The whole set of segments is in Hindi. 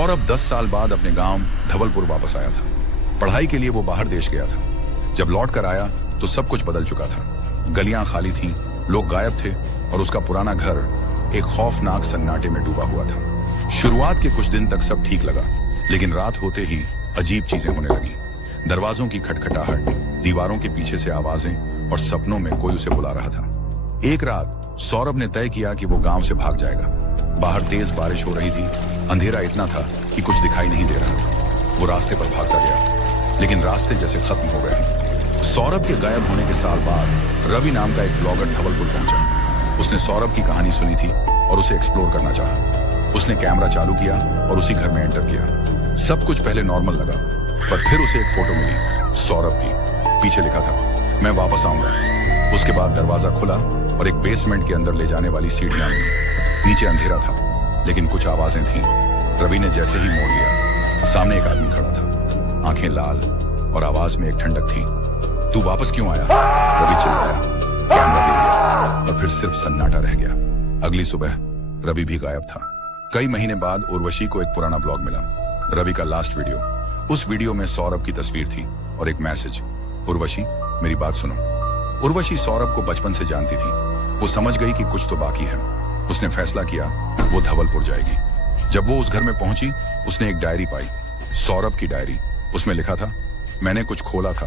सौरभ 10 साल बाद अपने गांव धवलपुर वापस आया था। पढ़ाई के लिए वो बाहर देश गया था। जब लौट कर आया तो सब कुछ बदल चुका था। गलियां खाली थीं, लोग गायब थे और उसका पुराना घर एक खौफनाक सन्नाटे में डूबा हुआ था। शुरुआत के कुछ दिन तक सब ठीक लगा, लेकिन रात होते ही अजीब चीजें होने लगी। दरवाजों की खटखटाहट, दीवारों के पीछे से आवाजें और सपनों में कोई उसे बुला रहा था। एक रात सौरभ ने तय किया कि वो गांव से भाग जाएगा। बाहर तेज बारिश हो रही थी, अंधेरा इतना था कि कुछ दिखाई नहीं दे रहा था। वो रास्ते पर भागता गया, लेकिन रास्ते जैसे खत्म हो गए। सौरभ के गायब होने के साल बाद रवि नाम का एक ब्लॉगर धवलपुर पहुंचा। उसने सौरभ की कहानी सुनी थी और उसे एक्सप्लोर करना चाहा। उसने कैमरा चालू किया और उसी घर में एंटर किया। सब कुछ पहले नॉर्मल लगा, पर फिर उसे एक फोटो मिली सौरभ की। पीछे लिखा था, मैं वापस आऊंगा। उसके बाद दरवाजा खुला और एक बेसमेंट के अंदर ले जाने वाली सीढ़ियां मिली। नीचे अंधेरा था, लेकिन कुछ आवाजें थीं। रवि ने जैसे ही मोड़ लिया, सामने एक आदमी खड़ा था, आंखें लाल और आवाज में एक ठंडक थी। तू वापस क्यों आया? रवि चिल्लाया। कैमरा गिर गया और फिर सिर्फ सन्नाटा रह गया। अगली सुबह रवि भी गायब था। कई महीने बाद उर्वशी को एक पुराना ब्लॉग मिला, रवि का लास्ट वीडियो। उस वीडियो में सौरभ की तस्वीर थी और एक मैसेज, उर्वशी मेरी बात सुनो। उर्वशी सौरभ को बचपन से जानती थी। वो समझ गई कि कुछ तो बाकी है। उसने फैसला किया वो धवलपुर जाएगी। जब वो उस घर में पहुंची, उसने एक डायरी पाई, सौरभ की डायरी। उसमें लिखा था, मैंने कुछ खोला था,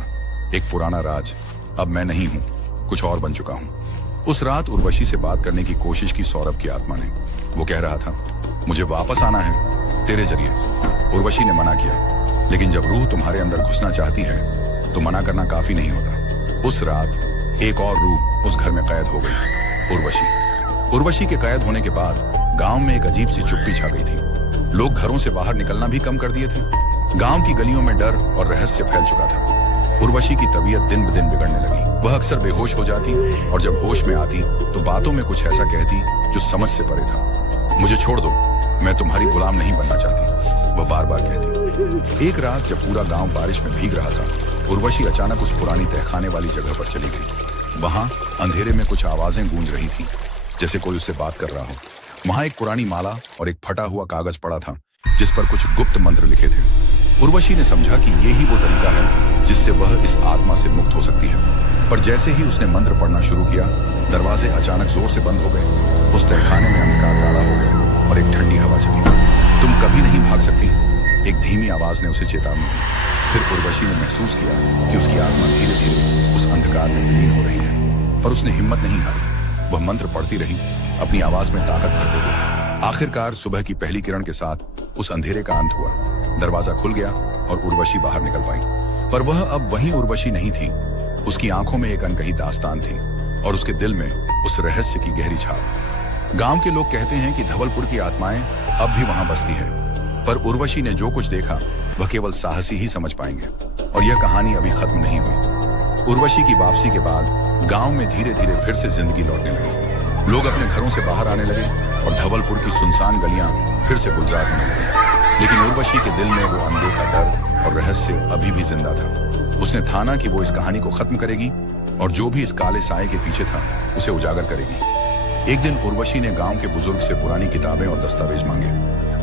एक पुराना राज। अब मैं नहीं हूं, कुछ और बन चुका हूं। उस रात उर्वशी से बात करने की कोशिश की सौरभ की आत्मा ने। वो कह रहा था, मुझे वापस आना है तेरे जरिए। उर्वशी ने मना किया, लेकिन जब रूह तुम्हारे अंदर घुसना चाहती है तो मना करना काफी नहीं होता। उस रात एक और रूह उस घर में कैद हो गई, उर्वशी के कैद होने के बाद गांव में एक अजीब सी चुप्पी छा गई थी। लोग घरों से बाहर निकलना भी कम कर दिए थे। गांव की गलियों में डर और रहस्य फैल चुका था। उर्वशी की तबीयत दिन ब दिन बिगड़ने लगी। वह अक्सर बेहोश हो जाती और जब होश में आती तो बातों में कुछ ऐसा कहती जो समझ से परे था। मुझे छोड़ दो, मैं तुम्हारी गुलाम नहीं बनना चाहती, वह बार बार कहती। एक रात जब पूरा गांव बारिश में भीग रहा था, उर्वशी अचानक उस पुरानी तहखाने वाली जगह पर चली गई। वहां अंधेरे में कुछ आवाजें गूंज रही थी, जैसे कोई उससे बात कर रहा हो। वहां एक पुरानी माला और एक फटा हुआ कागज पड़ा था, जिस पर कुछ गुप्त मंत्र लिखे थे। उर्वशी ने समझा कि यही वो तरीका है जिससे वह इस आत्मा से मुक्त हो सकती है। पर जैसे ही उसने मंत्र पढ़ना शुरू किया, दरवाजे अचानक जोर से बंद हो गए। उस तहखाने में अंधकार गाढ़ा हो गया और एक ठंडी हवा चली। तुम कभी नहीं भाग सकती, एक धीमी आवाज ने उसे चेतावनी दी। फिर उर्वशी ने महसूस किया कि उसकी आत्मा धीरे धीरे उस अंधकार में विलीन हो रही है, पर उसने हिम्मत नहीं हारी। वह मंत्र पढ़ती रही, अपनी आवाज में ताकत भरते हुए। आखिरकार सुबह की पहली किरण के साथ उस अंधेरे का अंत हुआ। दरवाजा खुल गया और उर्वशी बाहर निकल पाई। पर वह अब वही उर्वशी नहीं थी। उसकी आंखों में एक अनकही दास्तान थी और उसके दिल में उस रहस्य की गहरी छाप। गांव के लोग कहते हैं कि धवलपुर की आत्माएं अब भी वहां बसती हैं, पर उर्वशी ने जो कुछ देखा वह केवल साहसी ही समझ पाएंगे। और यह कहानी अभी खत्म नहीं हुई। उर्वशी की वापसी के बाद गांव में धीरे धीरे फिर से जिंदगी लौटने लगी। लोग अपने घरों से बाहर आने लगे और धवलपुर की सुनसान गलियां फिर से गुलजार होने लगी। लेकिन उर्वशी के दिल में वो अनदेखा डर और रहस्य अभी भी जिंदा था। उसने ठाना कि वो इस कहानी को खत्म करेगी और जो भी इस काले साए के पीछे था उसे उजागर करेगी। एक दिन उर्वशी ने गांव के बुजुर्ग से पुरानी किताबें और दस्तावेज मांगे।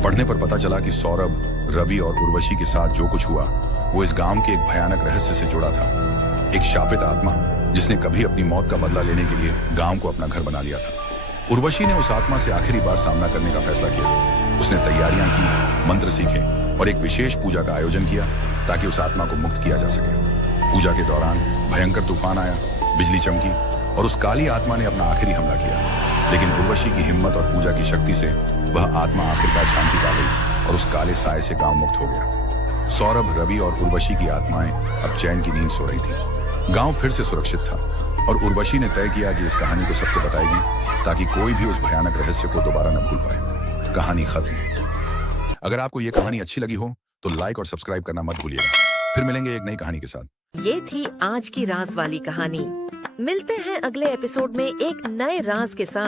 पढ़ने पर पता चला कि सौरभ, रवि और उर्वशी के साथ जो कुछ हुआ वो इस गांव के एक भयानक रहस्य से जुड़ा था। एक शापित आत्मा जिसने कभी अपनी मौत का बदला लेने के लिए गांव को अपना घर बना लिया था। उर्वशी ने उस आत्मा से आखिरी बार सामना करने का फैसला किया। उसने तैयारियां की, मंत्र सीखे और एक विशेष पूजा का आयोजन किया ताकि उस आत्मा को मुक्त किया जा सके। पूजा के दौरान भयंकर तूफान आया, बिजली चमकी और उस काली आत्मा ने अपना आखिरी हमला किया। लेकिन उर्वशी की हिम्मत और पूजा की शक्ति से वह आत्मा आखिरकार शांति पा गई और उस काले साए से गांव मुक्त हो गया। सौरभ, रवि और उर्वशी की आत्माएं अब चैन की नींद सो रही थी। गांव फिर से सुरक्षित था और उर्वशी ने तय किया कि इस कहानी को सबको बताएगी ताकि कोई भी उस भयानक रहस्य को दोबारा न भूल पाए। कहानी खत्म। अगर आपको ये कहानी अच्छी लगी हो तो लाइक और सब्सक्राइब करना मत भूलिएगा। फिर मिलेंगे एक नई कहानी के साथ। ये थी आज की राज वाली कहानी। मिलते हैं अगले एपिसोड में एक नए राज के साथ।